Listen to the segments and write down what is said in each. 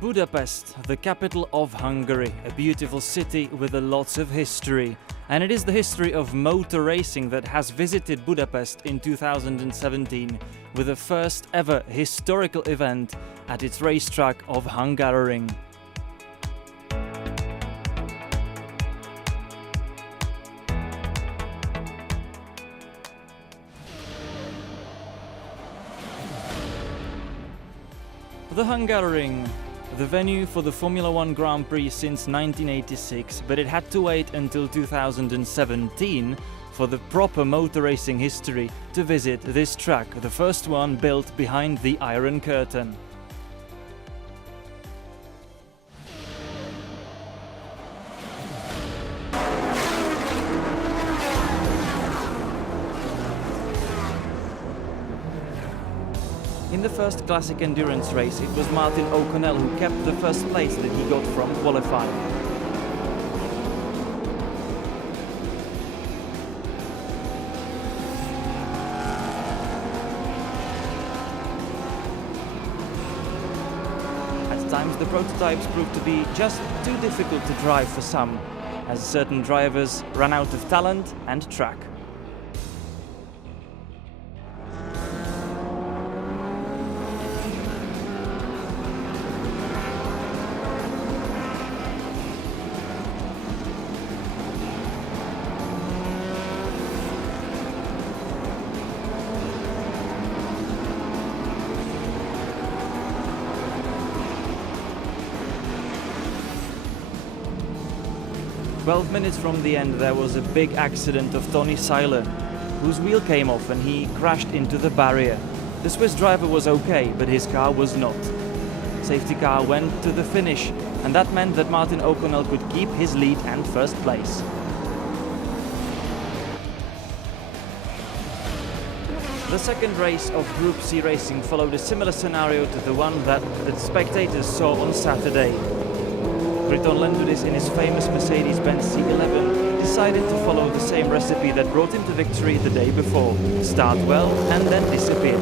Budapest, the capital of Hungary, a beautiful city with lots of history. And it is the history of motor racing that has visited Budapest in 2017 with the first ever historical event at its racetrack of Hungaroring. The Hungaroring, the venue for the Formula One Grand Prix since 1986, but it had to wait until 2017 for the proper motor racing history to visit this track, the first one built behind the Iron Curtain. In the first classic endurance race, it was Martin O'Connell who kept the first place that he got from qualifying. At times the prototypes proved to be just too difficult to drive for some, as certain drivers ran out of talent and track. "12 minutes from the end there was a big accident of Tony Seiler, whose wheel came off and he crashed into the barrier. The Swiss driver was okay, but his car was not. Safety car went to the finish, and that meant that Martin O'Connell could keep his lead and first place. The second race of Group C racing followed a similar scenario to the one that the spectators saw on Saturday. Kriton Lendudis in his famous Mercedes-Benz C11 decided to follow the same recipe that brought him to victory the day before, start well and then disappear.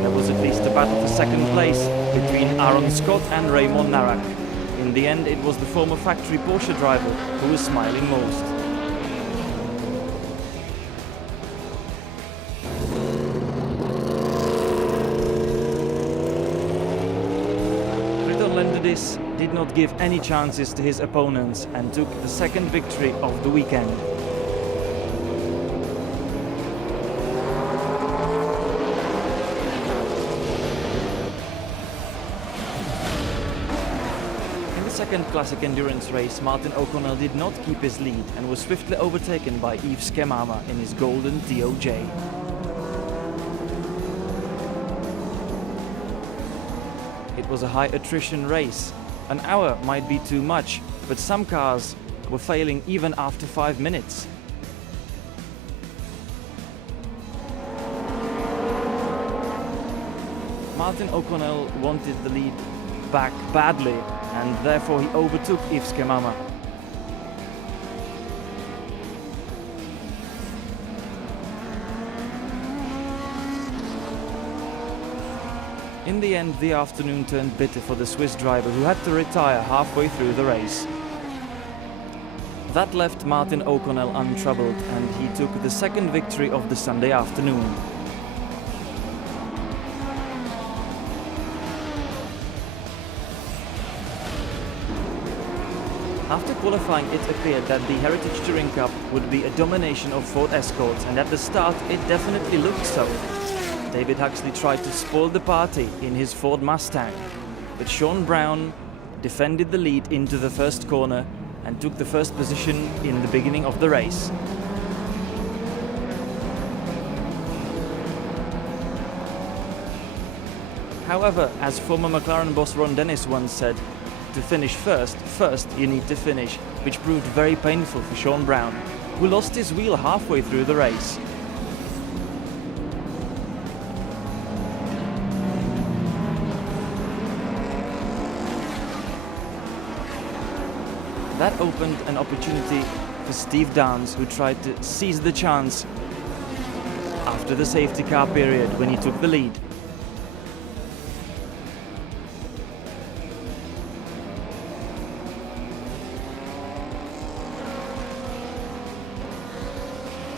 There was at least a battle for second place between Aaron Scott and Raymond Narak. In the end it was the former factory Porsche driver who was smiling most. Kriton Lendudis did not give any chances to his opponents and took the second victory of the weekend. In the second classic endurance race, Martin O'Connell did not keep his lead and was swiftly overtaken by Yves Skemama in his golden DOJ. It was a high attrition race. An hour might be too much, but some cars were failing even after 5 minutes. Martin O'Connell wanted the lead back badly, and therefore he overtook Yves Skemama. In the end, the afternoon turned bitter for the Swiss driver, who had to retire halfway through the race. That left Martin O'Connell untroubled, and he took the second victory of the Sunday afternoon. After qualifying, it appeared that the Heritage Touring Cup would be a domination of Ford Escorts, and at the start it definitely looked so. David Huxley tried to spoil the party in his Ford Mustang, but Sean Brown defended the lead into the first corner and took the first position in the beginning of the race. However, as former McLaren boss Ron Dennis once said, to finish first you need to finish, which proved very painful for Sean Brown, who lost his wheel halfway through the race. That opened an opportunity for Steve Downs, who tried to seize the chance after the safety car period when he took the lead.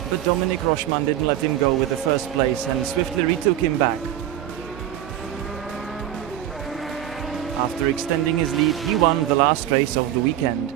But Dominic Rochman didn't let him go with the first place and swiftly retook him back. After extending his lead, he won the last race of the weekend.